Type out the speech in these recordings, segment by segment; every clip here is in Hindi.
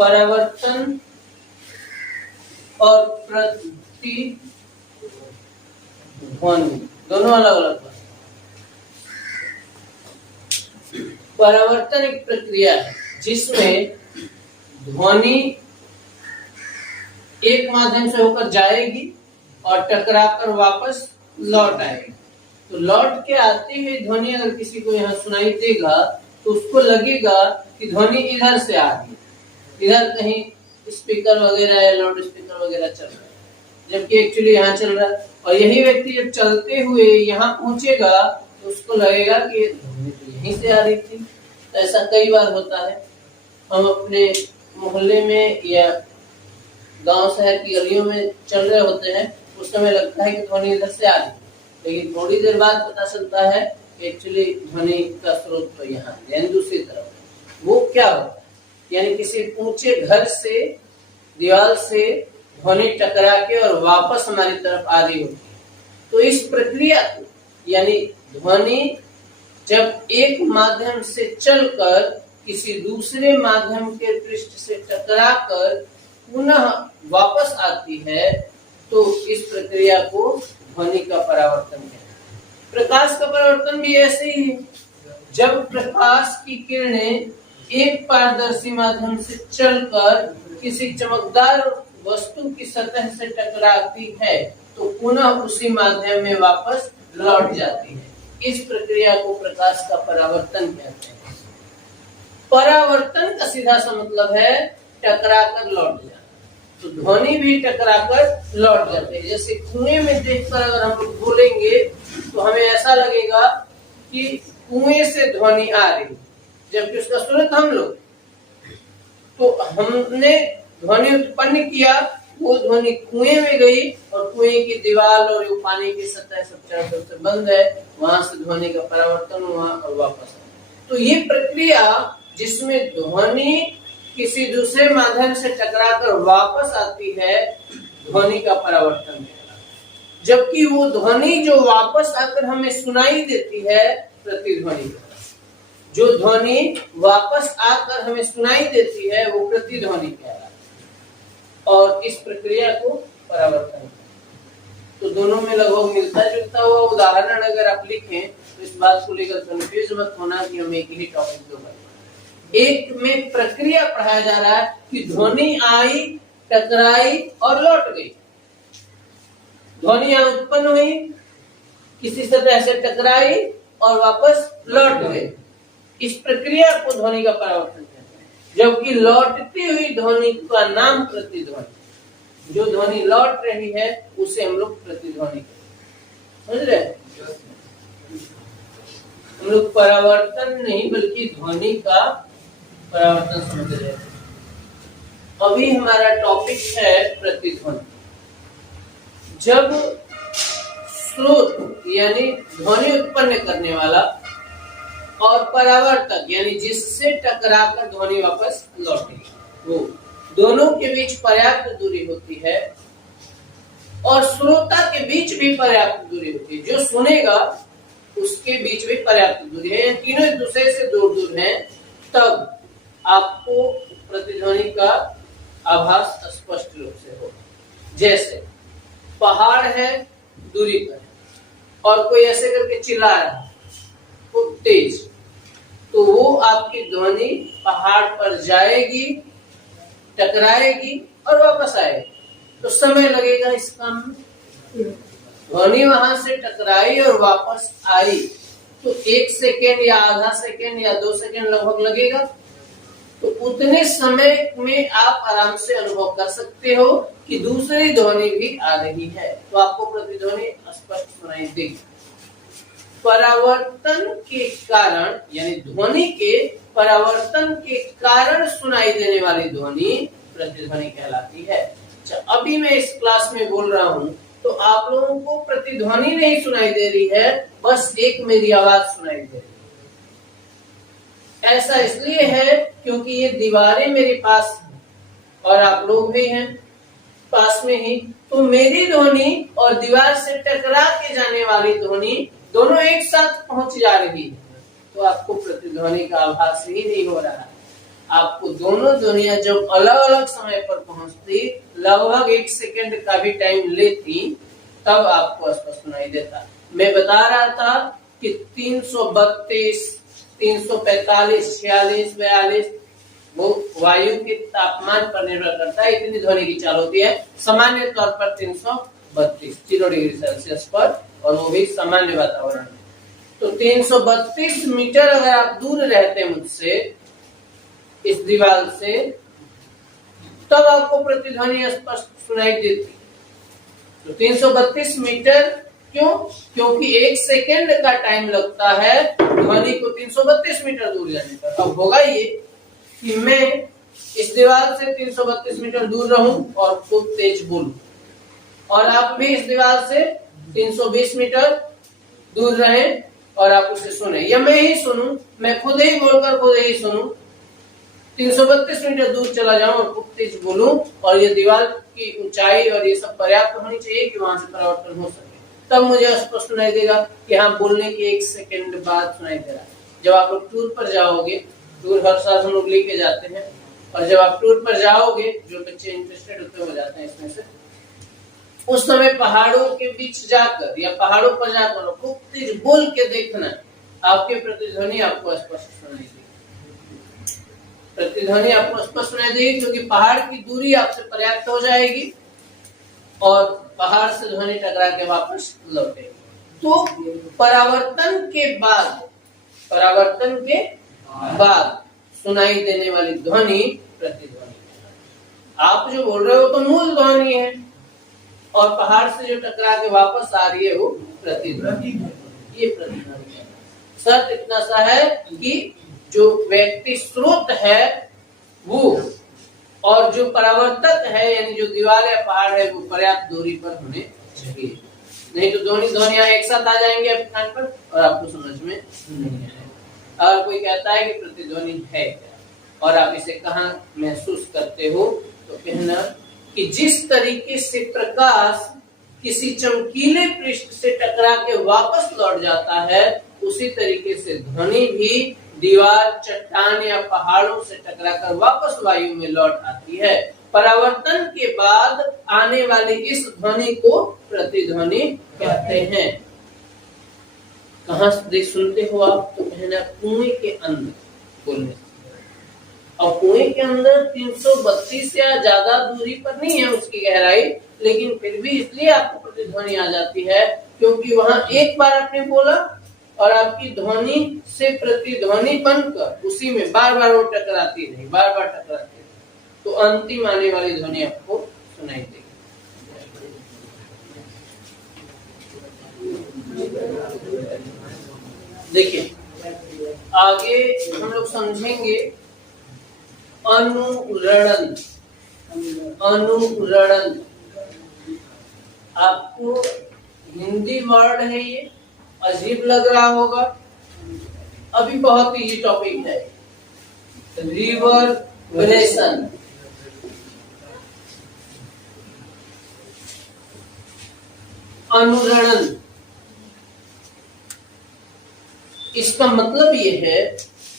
परावर्तन और प्रतिध्वनि दोनों अलग अलग बात। परावर्तन एक प्रक्रिया है जिसमें ध्वनि एक माध्यम से होकर जाएगी और टकराकर वापस लौट आएगी। तो लौट के आती हुई ध्वनि अगर किसी को यहाँ सुनाई देगा तो उसको लगेगा कि ध्वनि इधर से आ रही है, इधर कहीं स्पीकर वगैरह या लाउड स्पीकर वगैरह चल रहा है, जबकि एक्चुअली यहाँ चल रहा है। और यही व्यक्ति जब चलते हुए यहाँ पहुंचेगा तो उसको लगेगा कि ध्वनि तो यहीं से आ रही थी। तो ऐसा कई बार होता है। हम अपने मोहल्ले में या गांव शहर की गलियों में चल रहे होते हैं, उस समय लगता है कि ध्वनि इधर से आ रही, लेकिन थोड़ी देर बाद पता चलता है कि एक्चुअली ध्वनि का स्रोत तो यहाँ यानी दूसरी तरफ। वो क्या होता है, यानी किसी ऊंचे घर से दीवार से ध्वनि टकरा के और वापस हमारी तरफ आ रही होती है। तो इस प्रक्रिया को यानी ध्वनि जब एक माध्यम से चलकर किसी दूसरे माध्यम के पृष्ठ से टकराकर पुनः वापस आती है, तो इस प्रक्रिया को ध्वनि का परावर्तन कहते हैं। प्रकाश का परावर्तन भी ऐसे ही है। जब प्रकाश की किरणें एक पारदर्शी माध्यम से चलकर किसी चमकदार वस्तु की सतह से टकराती है तो पुनः उसी माध्यम में वापस लौट जाती है। इस प्रक्रिया को प्रकाश का परावर्तन कहते हैं। परावर्तन का सीधा सा मतलब है टकराकर लौट जाना। तो ध्वनि भी टकराकर लौट जाते हैं। जैसे कुएं में देखकर अगर हम लोग बोलेंगे तो हमें ऐसा लगेगा कि कुएं से ध्वनि आ रही, जबकि उसका स्रोत हम लोग। तो हमने ध्वनि उत्पन्न किया, वो ध्वनि कुएं में गई और कुएं की दीवार और वो पानी की सतह सब चारों तरफ से बंद है, वहां से ध्वनि का परावर्तन हुआ और वापस आया। तो ये प्रक्रिया जिसमें ध्वनि किसी दूसरे माध्यम से टकराकर वापस आती है, ध्वनि का परावर्तन है। जबकि वो ध्वनि जो वापस आकर हमें सुनाई देती है, प्रतिध्वनि। जो ध्वनि वापस आकर हमें सुनाई देती है वो प्रतिध्वनि कहलाती है। और इस प्रक्रिया को परावर्तन। तो दोनों में लगभग मिलता जुलता हुआ उदाहरण अगर आप लिखें तो इस बात को लेकर कंफ्यूज मत होना कि हम एक ही टॉपिक पे बात। एक में प्रक्रिया पढ़ाया जा रहा है कि ध्वनि आई, टकराई और लौट गई। ध्वनि यहाँ उत्पन्न हुई, किसी सतह से टकराई और वापस लौट गई। इस प्रक्रिया को ध्वनि का परावर्तन कहते हैं। जबकि लौटती हुई ध्वनि का नाम प्रतिध्वनि। जो ध्वनि लौट रही है उसे हम लोग प्रतिध्वनि कहते हैं। समझ रहे? हम लोग परावर्तन नहीं बल्कि ध्वनि का परावर्तन समझ रहे हैं। अभी हमारा टॉपिक है प्रतिध्वनि। जब स्रोत यानी ध्वनि उत्पन्न करने वाला और परावर्तक यानी जिससे टकराकर ध्वनि वापस लौटेगी, वो दोनों के बीच पर्याप्त दूरी होती है और श्रोता के बीच भी पर्याप्त दूरी होती है। जो सुनेगा उसके बीच भी पर्याप्त दूरी है, तीनों एक दूसरे से दूर दूर हैं, तब आपको प्रतिध्वनि का आभास स्पष्ट रूप से हो। जैसे पहाड़ है दूरी पर और कोई ऐसे करके चिल्ला रहा है खूब तेज, तो वो आपकी ध्वनि पहाड़ पर जाएगी, टकराएगी और वापस आएगी। तो समय लगेगा इस काम में। ध्वनि वहां से टकराई और वापस आई तो 1 सेकेंड या आधा सेकेंड या 2 सेकेंड लगभग लगेगा। तो उतने समय में आप आराम से अनुभव कर सकते हो कि दूसरी ध्वनि भी आ रही है, तो आपको प्रतिध्वनि स्पष्ट सुनाई देगी। परावर्तन के कारण यानी ध्वनि के परावर्तन के कारण सुनाई देने वाली ध्वनि प्रतिध्वनि कहलाती है। अभी मैं इस क्लास में बोल रहा हूँ तो आप लोगों को प्रतिध्वनि नहीं सुनाई दे रही है, बस एक मेरी आवाज सुनाई दे रही है। ऐसा इसलिए है क्योंकि ये दीवारें मेरे पास और आप लोग भी हैं पास में ही, तो मेरी ध्वनि और दीवार से टकरा के जाने वाली ध्वनि दोनों एक साथ पहुंच जा रही है, तो आपको प्रतिध्वनि का आभास ही नहीं हो रहा है। आपको दोनों ध्वनियां जब अलग अलग समय पर पहुंचती, लगभग 1 सेकंड का भी टाइम लेती, तब आपको स्पष्ट सुनाई देता। मैं बता रहा था कि 332, 345, 46, 42 वो वायु के तापमान पर निर्भर करता है, इतनी ध्वनि की चाल होती है। सामान्य तौर पर 332 0°C पर, और वो भी सामान्य वातावरण में। तो 332 मीटर अगर आप दूर रहते मुझसे इस दीवार से, तब आपको प्रतिध्वनि स्पष्ट सुनाई देती। तो 332 मीटर क्यों? क्योंकि 1 सेकेंड का टाइम लगता है ध्वनि को 332 मीटर दूर जाने पर। अब होगा ये कि मैं इस दीवार से 332 मीटर दूर रहूं और खूब तेज बोलूं, और आप भी इस दीवार से 320 मीटर दूर रहें और आप उसे सुने, या मैं ही सुनूं, मैं खुद ही बोलकर खुद ही सुनूं, 332 मीटर दूर चला जाऊं और खूब तेज बोलूं, और ये दीवार की ऊंचाई और ये सब पर्याप्त होनी चाहिए कि वहां से परावर्तन हो सके, तब मुझे स्पष्ट सुनाई देगा कि हाँ, बोलने के 1 सेकेंड बाद सुनाई दे रहा है। जब आप लोग टूर पर जाओगे, टूर हर साल हम लोग लेके जाते हैं, और जब आप टूर पर जाओगे, जो बच्चे इंटरेस्टेड होते हो जाते हैं इसमें से, उस समय पहाड़ों के बीच जाकर या पहाड़ों पर जाकर खूब तेज बोल के देखना, आपके प्रतिध्वनि आपको स्पष्ट सुनाई देगी। प्रतिध्वनि आपको स्पष्ट सुनाई देगी क्योंकि पहाड़ की दूरी आपसे पर्याप्त हो जाएगी और पहाड़ से ध्वनि टकरा के वापस लौटेगी। तो परावर्तन के बाद सुनाई देने वाली ध्वनि प्रतिध्वनि। आप जो बोल रहे हो तो मूल ध्वनि है, और पहाड़ से जो टकरा के वापस आ रही है वो प्रतिध्वनि। ये प्रतिध्वनि है। शर्त इतना सा है कि जो व्यक्ति स्रोत है वो, और जो परावर्तक है यानी जो दीवार या पहाड़ है, वो पर्याप्त दूरी पर होने चाहिए, नहीं तो दोनों ध्वनियां एक साथ आ जाएंगे आपके कान पर और आपको समझ में नहीं आएगा। अगर कोई कहता है कि प्रतिध्वनि है क्या और आप इसे कहाँ महसूस करते हो, तो कहना कि जिस तरीके से प्रकाश किसी चमकीले पृष्ठ से टकरा के वापस लौट जाता है, उसी तरीके से ध्वनि भी दीवार, चट्टान या पहाड़ों से टकराकर वापस वायु में लौट आती है। परावर्तन के बाद आने वाली इस ध्वनि को प्रतिध्वनि कहते हैं। कहाँ से सुनते हो आप? तो कहना कुएं के अंदर बोलने, और कुएं के अंदर 332 या ज्यादा दूरी पर नहीं है उसकी गहराई, लेकिन फिर भी इसलिए आपको प्रतिध्वनि आ जाती है क्योंकि वहां एक बार आपने बोला और आपकी ध्वनि से प्रतिध्वनि बनकर उसी में बार बार वो टकराती रही, बार बार टकराती रही, तो अंतिम आने वाली ध्वनि आपको सुनाई देगी। देखिए आगे हम लोग समझेंगे अनुरणन। अनुरणन आपको हिंदी वर्ड है, ये अजीब लग रहा होगा, अभी बहुत ही टॉपिक है। रिवर्बरेशन, अनुरणन, इसका मतलब ये है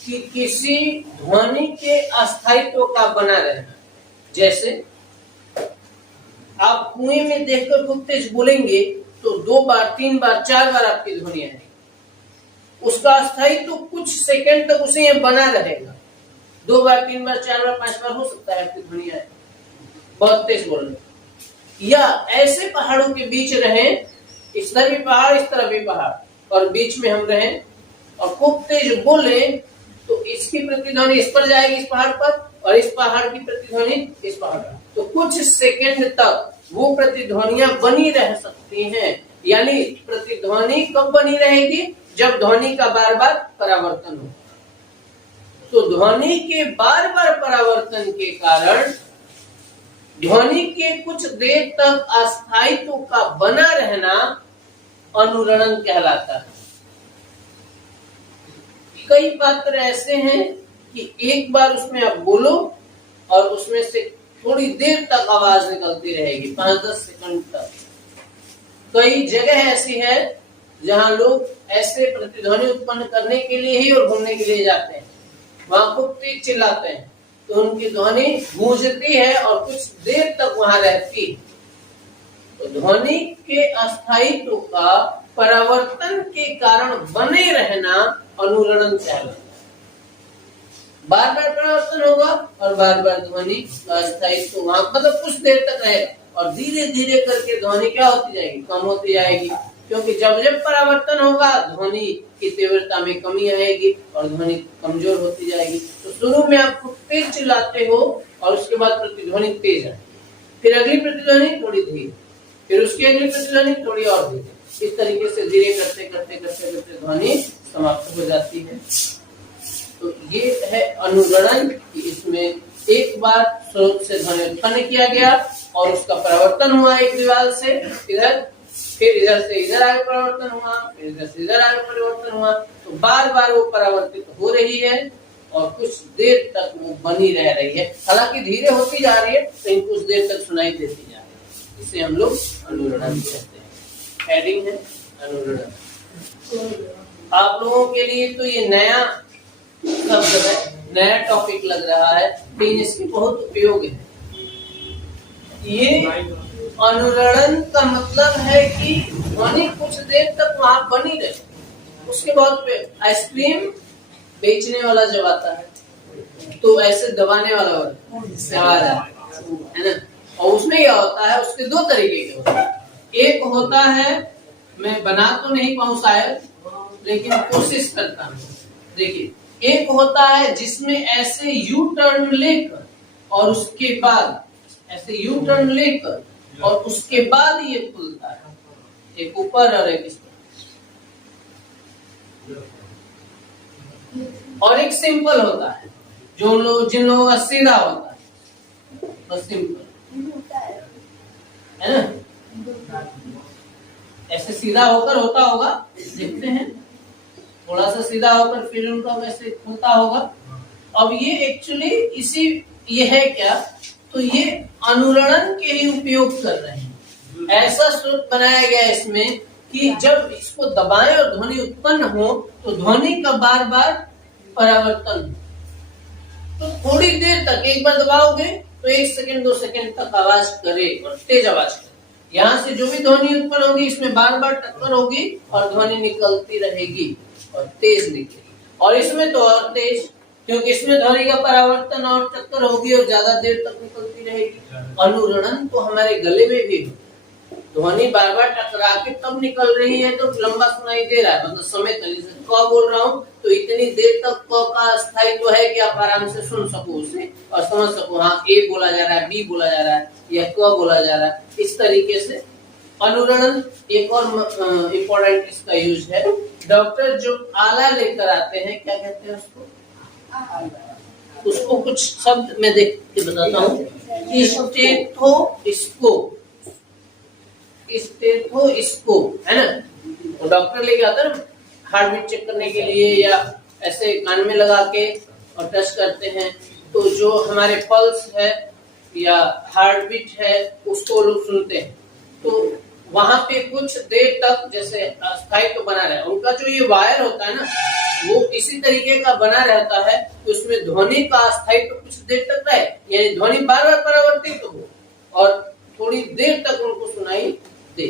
कि किसी ध्वनि के अस्थायित्व का बना रहना। जैसे आप कुएं में देखकर खूब तेज बोलेंगे तो 2 बार, 3 बार, 4 बार आपकी ध्वनि आएगी, उसका अस्थायित्व कुछ सेकंड तक उसे बना रहेगा। 2 बार, 3 बार, 4 बार, 5 बार हो सकता है आपकी ध्वनि आए बहुत तेज बोलने। या ऐसे पहाड़ों के बीच रहें, इस तरफ भी पहाड़, इस तरफ भी पहाड़, और बीच में हम रहें और खूब तेज बोले, तो इसकी प्रतिध्वनि इस पर जाएगी, इस पहाड़ पर, और इस पहाड़ की प्रतिध्वनि इस पहाड़ पर। तो कुछ सेकंड तक वो प्रतिध्वनियां बनी रह सकती हैं। यानी प्रतिध्वनि कब बनी रहेगी? जब ध्वनि का बार बार परावर्तन हो। तो ध्वनि के बार बार परावर्तन के कारण ध्वनि के कुछ देर तक अस्थायित्व का बना रहना अनुरणन कहलाता है। कई पात्र ऐसे हैं कि एक बार उसमें आप बोलो और उसमें से थोड़ी देर तक आवाज निकलती रहेगी, 5-10 सेकंड तक। कई जगह ऐसी है जहां लोग ऐसे प्रतिध्वनि उत्पन्न करने के लिए ही और घूमने के लिए जाते हैं, वहां खूब तेज चिल्लाते हैं तो उनकी ध्वनि गूंजती है और कुछ देर तक वहां रहती है। तो ध्वनि के अस्थायित्व का परावर्तन के कारण बने रहना अनुरणन कहलाता है। बार बार परावर्तन होगा और बार बार ध्वनि का अस्थायित्व वहां मतलब कुछ देर तक रहेगा और धीरे धीरे करके ध्वनि क्या होती जाएगी, कम होती जाएगी। क्योंकि जब जब परावर्तन होगा ध्वनि की तीव्रता में कमी आएगी और ध्वनि कमजोर होती जाएगी। तो शुरू में आप खूब तेज चिल्लाते हो और उसके बाद प्रतिध्वनि तेज है, फिर अगली प्रतिध्वनि थोड़ी धीरे, फिर उसकी अगली प्रतिध्वनि थोड़ी और धीरे। इस तरीके से धीरे करते करते करते करते ध्वनि समाप्त हो जाती है। तो ये है अनुरणन। इसमें एक बार स्रोत से ध्वनि उत्पन्न किया गया और उसका परावर्तन हुआ एक दीवार से इधर, फिर इधर से इधर आगे परिवर्तन हुआ, फिर इधर से इधर आगे परिवर्तन हुआ। तो बार बार वो परावर्तित हो रही है और कुछ देर तक वो बनी रह रही है। हालांकि धीरे होती जा रही है लेकिन कुछ देर तक सुनाई देती जा रही है। इसे हम लोग अनुरणन कहते हैं। हेडिंग है अनुरणन। आप लोगों के लिए तो ये नया शब्द है, नया टॉपिक लग रहा है, लेकिन इसकी बहुत उपयोग है। ये अनुरणन का मतलब है कि ध्वनि कुछ देर तक वहां बनी रहे। उसके बाद आइसक्रीम बेचने वाला जब आता है तो ऐसे दबाने वाला आवाज है ना, और उसमें क्या होता है, उसके दो तरीके के होते हैं। एक होता है, मैं बना तो नहीं पाऊं शायद, लेकिन कोशिश करता हूँ। देखिए, एक होता है जिसमें ऐसे यू टर्न लेकर और उसके बाद ऐसे यू टर्न लेकर और उसके बाद ये खुलता है, एक ऊपर और एक इस पर। और एक सिंपल होता है जिन लोगों का सीधा होता है, बस सिंपल है ना, ऐसे सीधा होकर होता होगा, देखते हैं थोड़ा सा सीधा होकर फिर उनका वैसे खुलता होगा। अब ये एक्चुअली ये है क्या, तो ये अनुरणन के ही उपयोग कर रहे हैं। ऐसा स्रोत बनाया गया इसमें कि जब इसको दबाएं और ध्वनि उत्पन्न हो तो ध्वनि का बार बार परावर्तन हो। तो थोड़ी देर तक एक बार दबाओगे तो 1 सेकंड 2 सेकंड तक आवाज करे और तेज आवाज करे। यहाँ से जो भी ध्वनि उत्पन्न होगी इसमें बार बार टक्कर होगी और ध्वनि निकलती रहेगी और तेज निकलेगी। और इसमें तो और तेज, क्योंकि इसमें ध्वनि का परावर्तन और टक्कर होगी और ज्यादा देर तक निकलती रहेगी। अनुरणन तो हमारे गले में भी ध्वनि बार बार टकरा के तब निकल रही है तो लंबा सुनाई दे रहा है, मतलब समय से क बोल रहा हूँ तो इतनी देर तक क का स्थायित्व है कि आप आराम से सुन सको उसे और समझ सको, हाँ ए बोला जा रहा है, बी बोला जा रहा है या क बोला जा रहा है। इस तरीके से अनुरणन। एक और इम्पोर्टेंट इसका यूज है, डॉक्टर जो आला लेकर आते हैं, क्या कहते हैं उसको कुछ शब्द मैं देख के बताता हूँ। स्टेथोस्कोप है ना, वो डॉक्टर लेके आता है हार्ट बीट चेक करने के लिए या ऐसे कान में लगा के और टच करते हैं। तो जो हमारे पल्स है या हार्ट बीट है उसको लोग सुनते हैं। तो वहां पे कुछ देर तक जैसे स्थायित्व बना रहे, उनका जो ये वायर होता है ना वो इसी तरीके का बना रहता है, तो उसमें ध्वनि का स्थायित्व कुछ देर तक रहे, यानी ध्वनि बार बार परावर्तित हो और थोड़ी देर तक उनको सुनाई दे।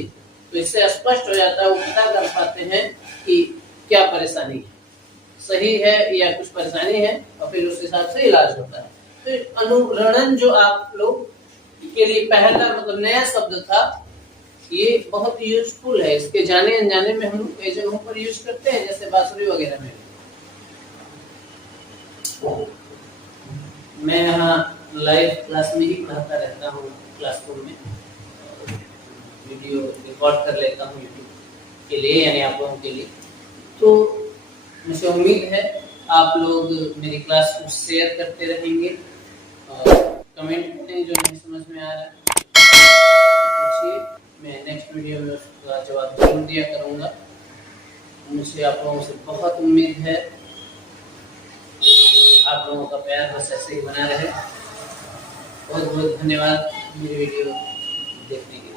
तो इससे स्पष्ट हो जाता है, वो पता कर पाते हैं कि क्या परेशानी है, सही है या कुछ परेशानी है, और फिर उस हिसाब से इलाज होता है। तो अनुरणन जो आप लोग के लिए पहला मतलब नया शब्द था, ये बहुत यूजफुल है। इसके जाने अनजाने में हम लोग कई जगहों पर यूज करते हैं, जैसे बांसुरी वगैरह में। मैं यहाँ लाइव क्लास में ही पढ़ाता रहता हूँ, क्लासरूम में वीडियो रिकॉर्ड कर लेता हूँ यूट्यूब के लिए, यानी आप लोगों के लिए। तो मुझे उम्मीद है आप लोग मेरी क्लास को शेयर करते रहेंगे और कमेंट करें जो नहीं समझ में आ रहा है पूछिए, मैं नेक्स्ट वीडियो में उसका जवाब जरूर दिया करूँगा। मुझे आप लोगों से बहुत उम्मीद है, आप लोगों का प्यार बस ऐसे ही बना रहे। बहुत बहुत धन्यवाद मेरी वीडियो देखने के लिए।